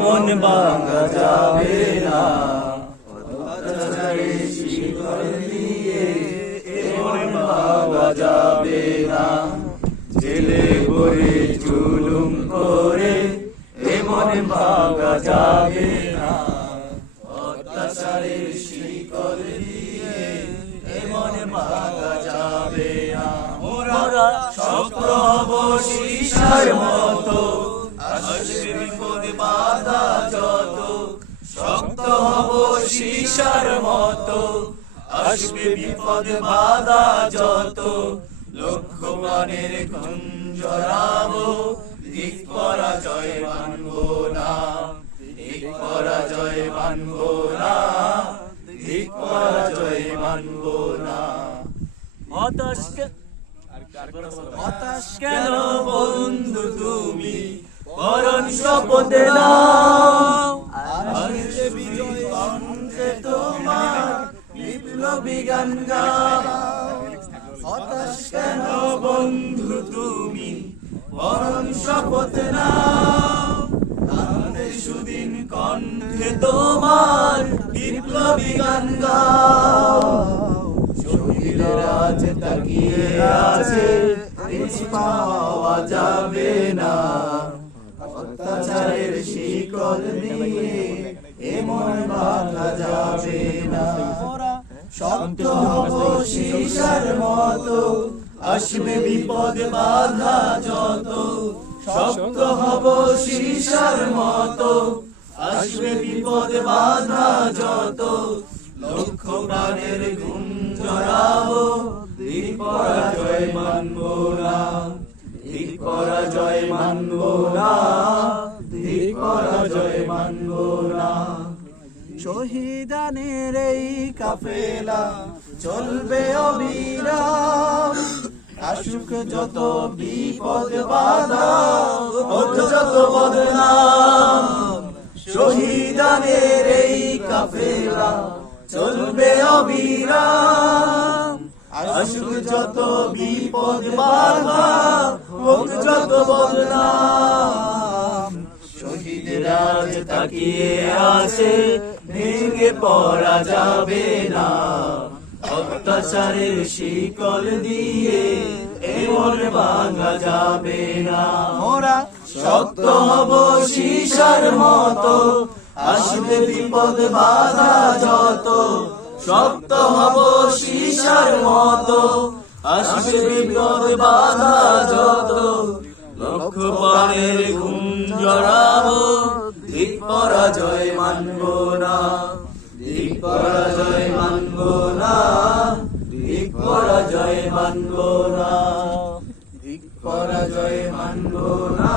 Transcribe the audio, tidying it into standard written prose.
মন ভাঙা যাবে না, অত্যাচারের শিকল দিয়ে এ মন ভাঙা যাবে না, জেলে ভরে জুলুম করে এ মন ভাঙা যাবে না, অত্যাচারের শিকল দিয়ে এ মন ভাঙা যাবে না। মোরা শক্ত হব সীসার মতো, আসবে বিপদ বাধা যত, শক্ত হব সীসার মতো, আসবে বিপদ বাধা যত, লক্ষ প্রাণের খুন জড়াবো, দিক পরাজয় মানব না, দিক পরাজয় মানব না, দিক পরাজয় মানব না। হতাশ কেন বন্ধু তুমি, মরণ শপথ নাও, আসবে বিজয় কণ্ঠে তোমার বিপ্লবী গান গাও। হতাশ কেন বন্ধু তুমি, মরণ শপথ নাও, আসবে সুদিন কণ্ঠে তোমার বিপ্লবী গান গাও। শহীদরা আজ তাকিয়ে আছে, পিছু পাওয়া যাবে না, অত্যাচারের শিকল দিয়ে এ মন ভাঙা যাবে না। শক্ত হব সীসার মতো, আসবে বিপদ বাধা যত, শক্ত হব সীসার মতো, আসবে বিপদ বাধা যত, লক্ষ প্রাণের ঘুম জড়াবো, দিক পরাজয় মানব না, দিক পরাজয় মানব না, দিক পরাজয় মানব না। শহীদানের এই কাফেলা চলবে অবিরাম, আসুক যত বিপদ বাধা, হোক যত বদনাম। শহীদানের এই কাফেলা চলবে অবিরাম, আসুক যত বিপদ বাধা, হোক যত বদনাম। শহীদরা আজ তাকিয়ে আছে, ভেঙে পড়া যাবে না, অত্যাচারের শিকল দিয়ে এ মন ভাঙা যাবে না। মোরা শক্ত হব সীসার মতো, আসবে বিপদ বাধা যত, শক্ত হব সীসার মতো, আসবে বিপদ বাধা যত, লক্ষ প্রাণের ঘুম জড়াবো, দিক পরাজয় মানব না, দিক পরাজয় মানব না, দিক পরাজয় মানব না, দিক পরাজয় মানব না।